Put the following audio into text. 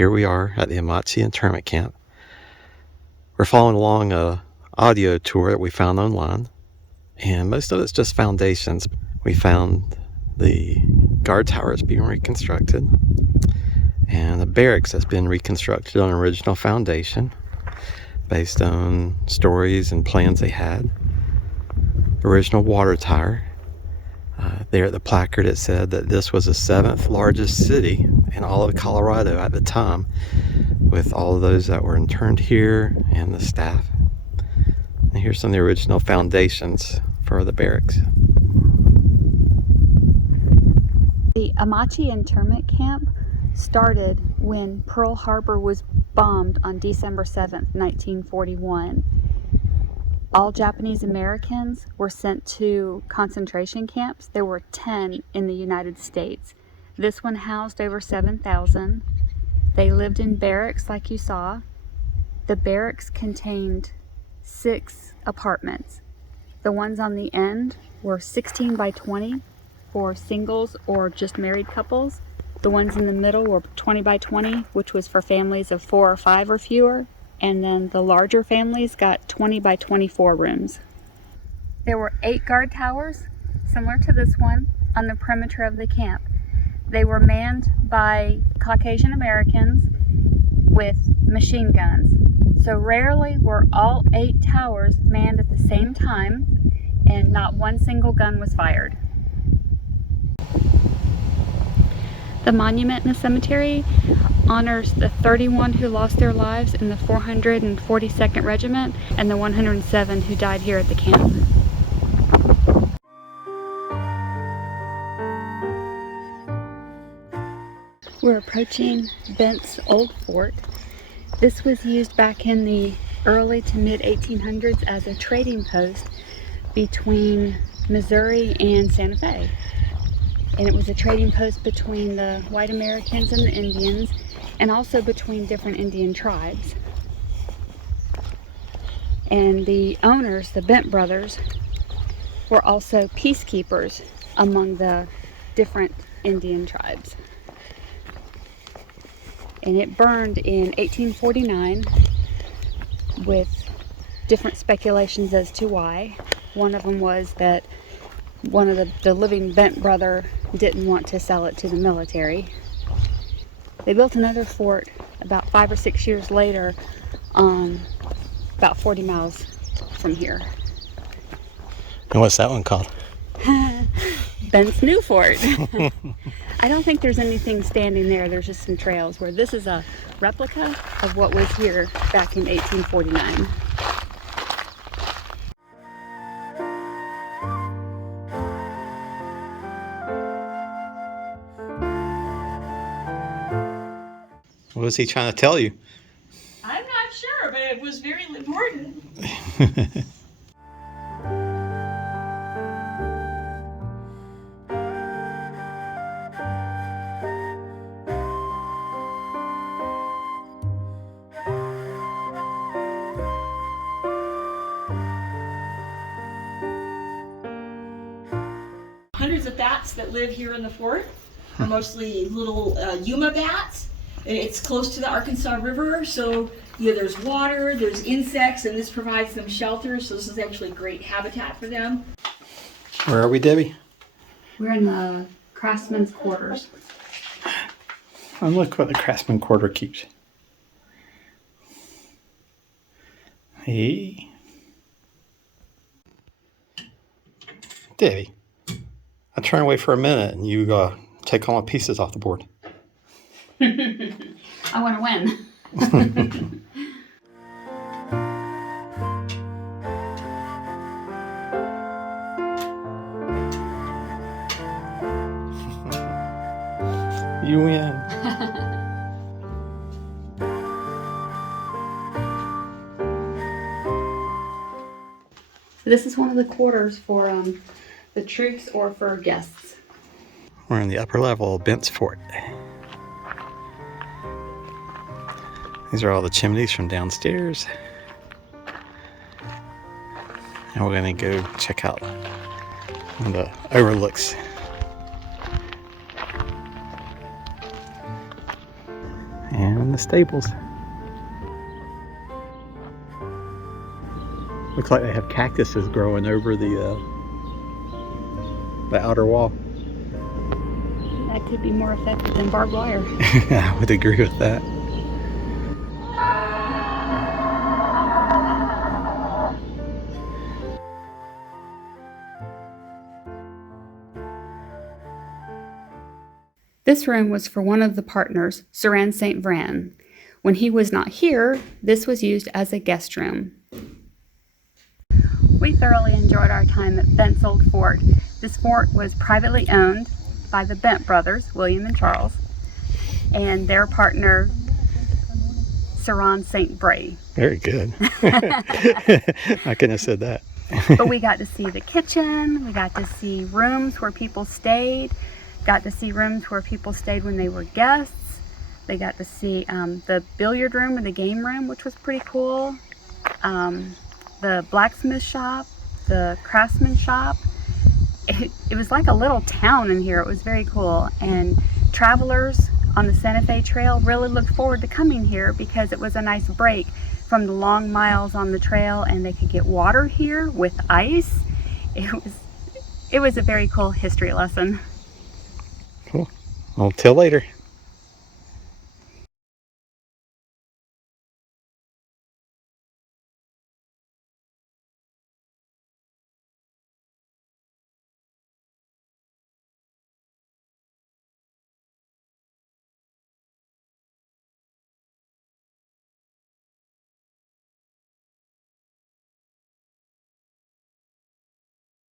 here we are at the Amache internment camp. We're following along a audio tour that we found online, and most of it's just foundations. We found the guard towers being reconstructed, and the barracks has been reconstructed on an original foundation based on stories and plans they had. Original water tower. There at the placard it said that this was the 7th largest city in all of Colorado at the time, with all of those that were interned here and the staff. And here's some of the original foundations for the barracks. The Amache internment camp started when Pearl Harbor was bombed on December 7th, 1941. All Japanese Americans were sent to concentration camps. There were 10 in the United States. This one housed over 7,000. They lived in barracks like you saw. The barracks contained 6 apartments. The ones on the end were 16 by 20 for singles or just married couples. The ones in the middle were 20 by 20, which was for families of 4 or 5 or fewer. And then the larger families got 20 by 24 rooms. There were 8 guard towers, similar to this one, on the perimeter of the camp. They were manned by Caucasian Americans with machine guns. So rarely were all 8 towers manned at the same time, and not one single gun was fired. The monument in the cemetery honors the 31 who lost their lives in the 442nd Regiment and the 107 who died here at the camp. We're approaching Bent's old fort. This was used back in the early to mid 1800s as a trading post between Missouri and Santa Fe. And it was a trading post between the white Americans and the Indians, and also between different Indian tribes. And the owners, the Bent brothers, were also peacekeepers among the different Indian tribes. And it burned in 1849 with different speculations as to why. One of them was that one of the living Bent brother didn't want to sell it to the military. They built another fort about 5 or 6 years later, about 40 miles from here. And what's that one called? Bent's New Fort. I don't think there's anything standing there. There's just some trails, where this is a replica of what was here back in 1849. What was he trying to tell you? I'm not sure, but it was very important. Hundreds of bats that live here in the fort are mostly little Yuma bats. And it's close to the Arkansas River, so there's water, there's insects, and this provides them shelter, so this is actually great habitat for them. Where are we, Debbie? We're in the craftsman's quarters. And look what the craftsman quarter keeps. Hey. Debbie, I turn away for a minute and you take all my pieces off the board. I want to win. You win. So this is one of the quarters for the troops or for guests. We're in the upper level of Bent's Fort. These are all the chimneys from downstairs. And we're going to go check out one of the overlooks. And in the stables. Looks like they have cactuses growing over the outer wall. That could be more effective than barbed wire. I would agree with that. This room was for one of the partners, Saran St. Vran. When he was not here, this was used as a guest room. We thoroughly enjoyed our time at Bent's Old Fort. This fort was privately owned by the Bent brothers, William and Charles, and their partner, Saran St. Bray. Very good. I couldn't have said that. But we got to see the kitchen, we got to see rooms where people stayed, got to see rooms where people stayed when they were guests. They got to see the billiard room and the game room, which was pretty cool. The blacksmith shop, the craftsman shop. It was like a little town in here. It was very cool. And travelers on the Santa Fe Trail really looked forward to coming here because it was a nice break from the long miles on the trail, and they could get water here with ice. It was a very cool history lesson. Cool. Well, till later.